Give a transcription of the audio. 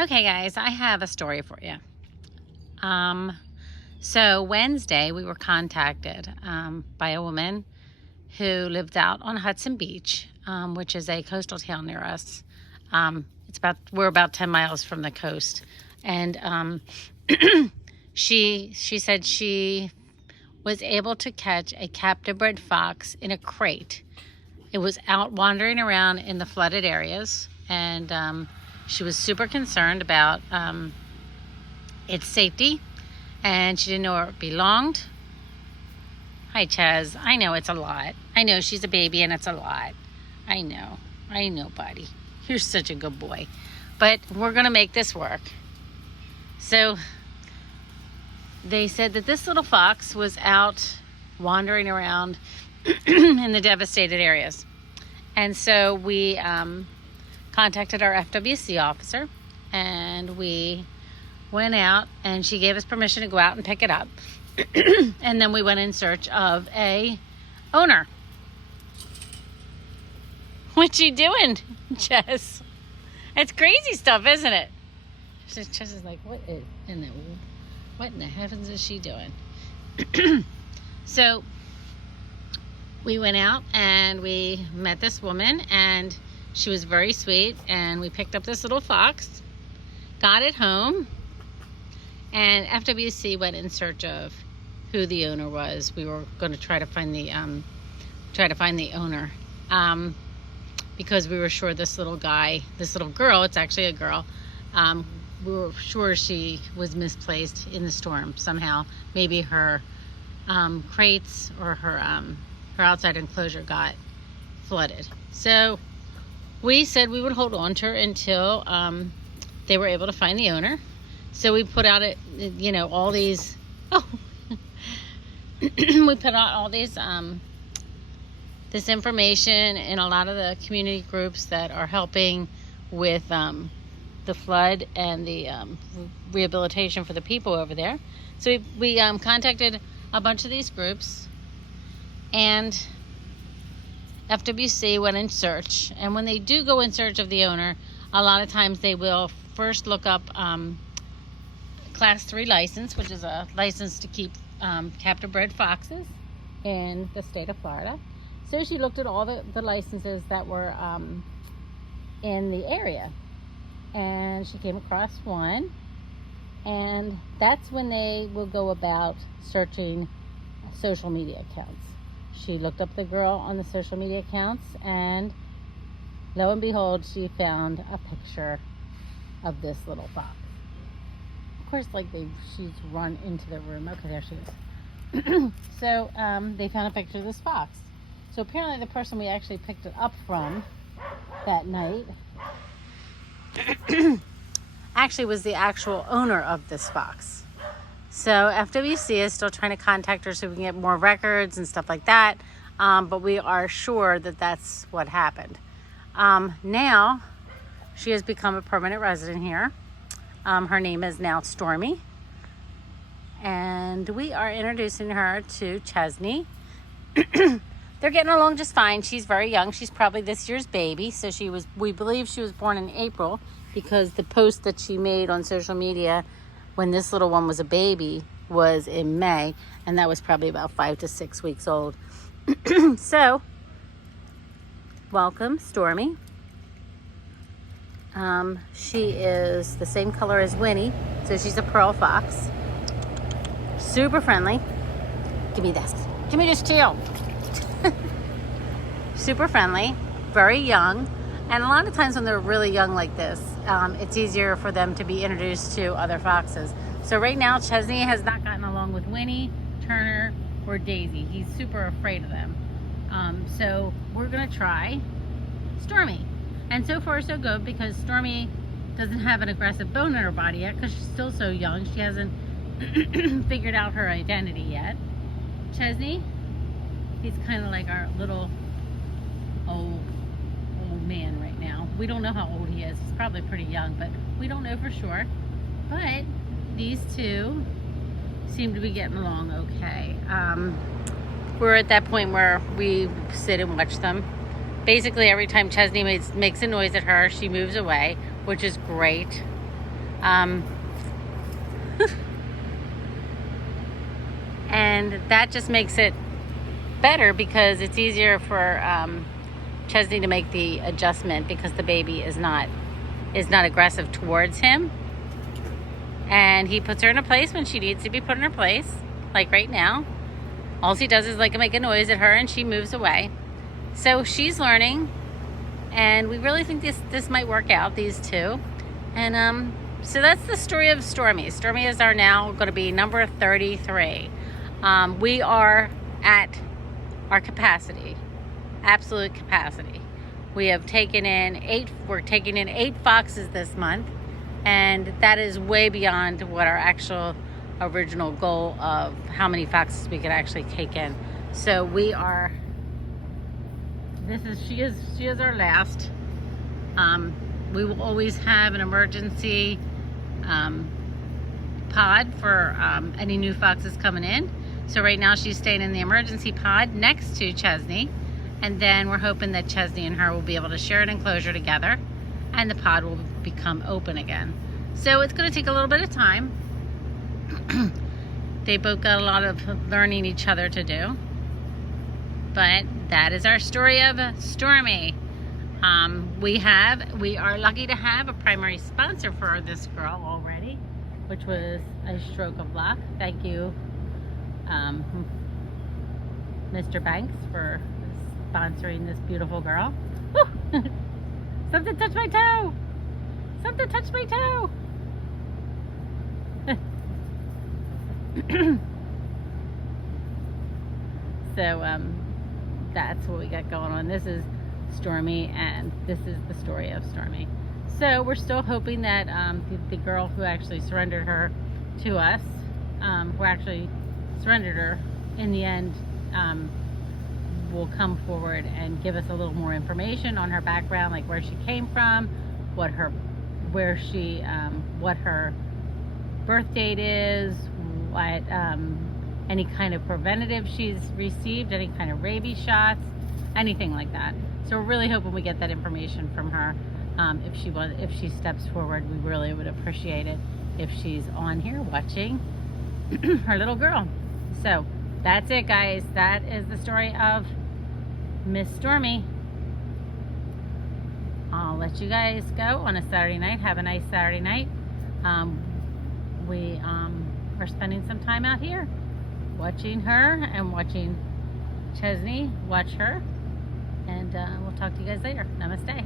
Okay, guys, I have a story for you. So Wednesday we were contacted by a woman who lived out on Hudson Beach, which is a coastal town near us. We're about 10 miles from the coast, and she said she was able to catch a captive bred fox in a crate. It was out wandering around in the flooded areas, and she was super concerned about its safety, and she didn't know where it belonged. Hi, Ches. I know it's a lot. I know she's a baby and it's a lot. I know, buddy. You're such a good boy. But we're going to make this work. So they said that this little fox was out wandering around in the devastated areas. And so we contacted our FWC officer, and we went out, and she gave us permission to go out and pick it up. And then we went in search of a owner. What you doing, Jess? It's crazy stuff, isn't it? Jess is like, what in the heavens is she doing? So we went out and we met this woman, and she was very sweet, and we picked up this little fox, got it home, and FWC went in search of who the owner was. We were going to try to find the owner, because we were sure this little girl, it's actually a girl, we were sure she was misplaced in the storm somehow. Maybe her crates or her outside enclosure got flooded. So we said we would hold on to her until they were able to find the owner. So we put out all these we put out all these this information in a lot of the community groups that are helping with the flood and the rehabilitation for the people over there. So we contacted a bunch of these groups, and FWC went in search. And when they do go in search of the owner, a lot of times they will first look up Class 3 license, which is a license to keep captive bred foxes in the state of Florida. So she looked at all the licenses that were in the area, and she came across one, and that's when they will go about searching social media accounts. She looked up the girl on the social media accounts, and lo and behold, she found a picture of this little fox. Of course, she's run into the room. Okay, there she is. So they found a picture of this fox. So apparently the person we actually picked it up from that night actually was the actual owner of this fox. So FWC is still trying to contact her so we can get more records and stuff like that. But we are sure that that's what happened. Now she has become a permanent resident here. Her name is now Stormy. And we are introducing her to Chesney. They're getting along just fine. She's very young. She's probably this year's baby. So we believe she was born in April, because the post that she made on social media when this little one was a baby was in May, and that was probably about 5 to 6 weeks old. So, welcome, Stormy. She is the same color as Winnie, so she's a pearl fox. Super friendly. Give me this. Give me this tail. Super friendly, very young, and a lot of times when they're really young like this, it's easier for them to be introduced to other foxes. So right now, Chesney has not gotten along with Winnie, Turner, or Daisy. He's super afraid of them. So we're gonna try Stormy. And so far so good, because Stormy doesn't have an aggressive bone in her body yet, because she's still so young. She hasn't figured out her identity yet. Chesney, he's kind of like our little old man right now. We don't know how old he is. He's probably pretty young, but we don't know for sure. But these two seem to be getting along okay. We're at that point where we sit and watch them. Basically, every time Chesney makes a noise at her, she moves away, which is great. Um, and that just makes it better because it's easier for Chesney to make the adjustment because the baby is not aggressive towards him. And he puts her in a place when she needs to be put in her place, like right now. All he does is like make a noise at her and she moves away. So she's learning, and we really think this might work out, these two. And so that's the story of Stormy. Stormy is our now going to be number 33. We are at our capacity, absolute capacity. We have taken in we're taking in 8 foxes this month, and that is way beyond what our actual original goal of how many foxes we could actually take in. So we are, she is our last. We will always have an emergency pod for any new foxes coming in. So right now she's staying in the emergency pod next to Chesney, and then we're hoping that Chesney and her will be able to share an enclosure together and the pod will become open again. So it's going to take a little bit of time. They both got a lot of learning each other to do, but that is our story of Stormy. We are lucky to have a primary sponsor for this girl already, which was a stroke of luck. Thank you, Mr. Banks, for sponsoring this beautiful girl. Woo! Something touched my toe! Something touched my toe! So that's what we got going on. This is Stormy, and this is the story of Stormy. So we're still hoping that the girl who actually surrendered her to us, who actually surrendered her in the end, will come forward and give us a little more information on her background, like where she came from, what her birth date is, what any kind of preventative she's received, any kind of rabies shots, anything like that. So we're really hoping we get that information from her. If she steps forward, we really would appreciate it if she's on here watching her little girl. So that's it, guys. That is the story of Miss Stormy. I'll let you guys go on a Saturday night. Have a nice Saturday night. We are spending some time out here watching her and watching Chesney watch her. And we'll talk to you guys later. Namaste.